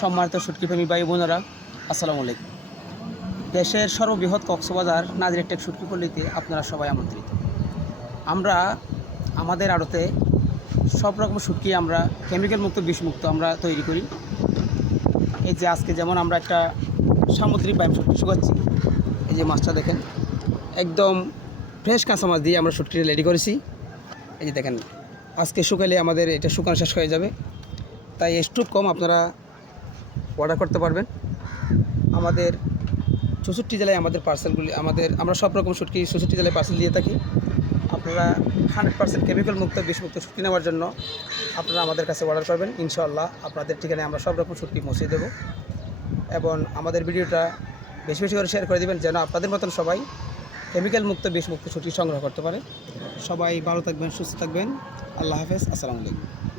সম্মানিত শুটকিপ্রেমী ভাই বোনেরা, আসসালামু আলাইকুম। দেশের সর্ববৃহৎ কক্সবাজার নাজিরের টেক শুটকি পল্লীতে আপনারা সবাই আমন্ত্রিত। আমরা আমাদের আড়তে সব রকম শুটকি আমরা কেমিক্যাল মুক্ত বিষমুক্ত আমরা তৈরি করি। এই যে আজকে যেমন আমরা একটা সামুদ্রিক বাইম শুটকি শুকাচ্ছি, এই যে মাছটা দেখেন, একদম ফ্রেশ কাঁচা মাছ দিয়ে আমরা শুটকিটা রেডি করেছি। এই যে দেখেন, আজকে শুকালে আমাদের এটা শুকানো শেষ হয়ে যাবে, তাই একটু কম আপনারা অর্ডার করতে পারবেন। আমাদের 64 জেলায় আমাদের পার্সেলগুলি আমরা সব রকম শুটকি 64 জেলায় পার্সেল দিয়ে থাকি। আপনারা 100% কেমিক্যাল মুক্ত বিষমুক্ত শুটকি নেওয়ার জন্য আপনারা আমাদের কাছে অর্ডার করবেন। ইনশাআল্লাহ আপনাদের ঠিকানায় আমরা সব রকম শুটকি পৌঁছে দেবো। এবং আমাদের ভিডিওটা বেশি বেশি করে শেয়ার করে দেবেন, যেন আপনাদের মতন সবাই কেমিক্যাল মুক্ত বিষমুক্ত শুটকি সংগ্রহ করতে পারে। সবাই ভালো থাকবেন, সুস্থ থাকবেন। আল্লাহ হাফেজ, আসসালামু আলাইকুম।